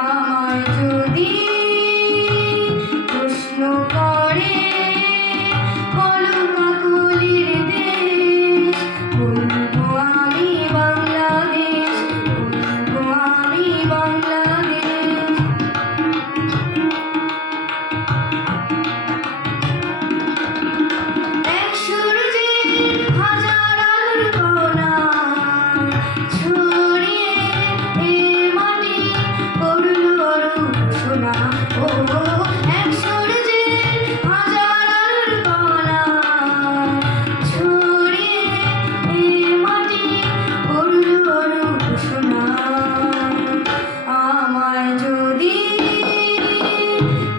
আমায় যদি প্রশ্ন করে বলো কাকলির দেশ, বলবো আমি বাংলাদেশ, বলবো আমি বাংলাদেশ। এক সূর্যে হাজার আলোর কণা ছড়িয়ে এ মাটি করলো অরূপ সোনা। ও এক সূর্যে হাজার আলোর কণা ছড়িয়ে এ মাটি করলো অরূপ সোনা। আমায় যদি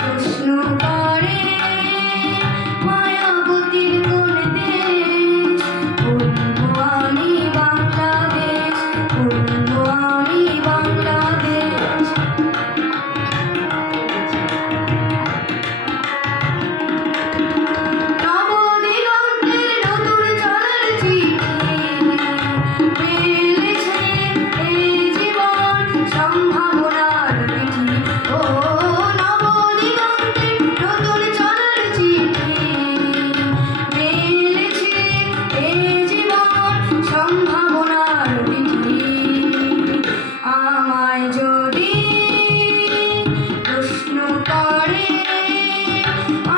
প্রশ্ন করে মায়াবতীর কোন দেশ, বলবো আমি বাংলাদেশ, বলবো আমি বাংলাদেশ। নবদিগন্তের নতুন চলার চিঠি মেলেছে এই জীবন সম্ভাবনার পিঠি। ও নবদিগন্তের নতুন চলার চিঠি মেলেছে এই জীবন সম্ভাবনার পিঠি। আমায় যদি প্রশ্ন করে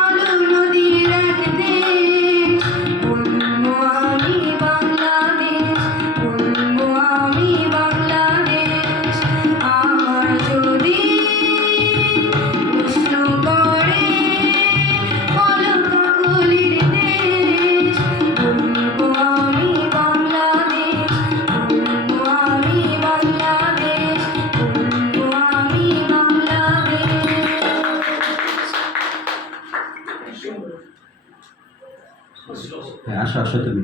আলো নদীর এক দেশ, বলবো আমি বাংলাদেশ, বলবো আমি বাংলাদেশ। আমায় যদি প্রশ্ন করে বলো কাকলির দেশ, বলবো আমি বাংলাদেশ, বলবো আমি বাংলাদেশ, বলবো আমি বাংলাদেশ। হ্যাঁ, আসো আসো তুমি।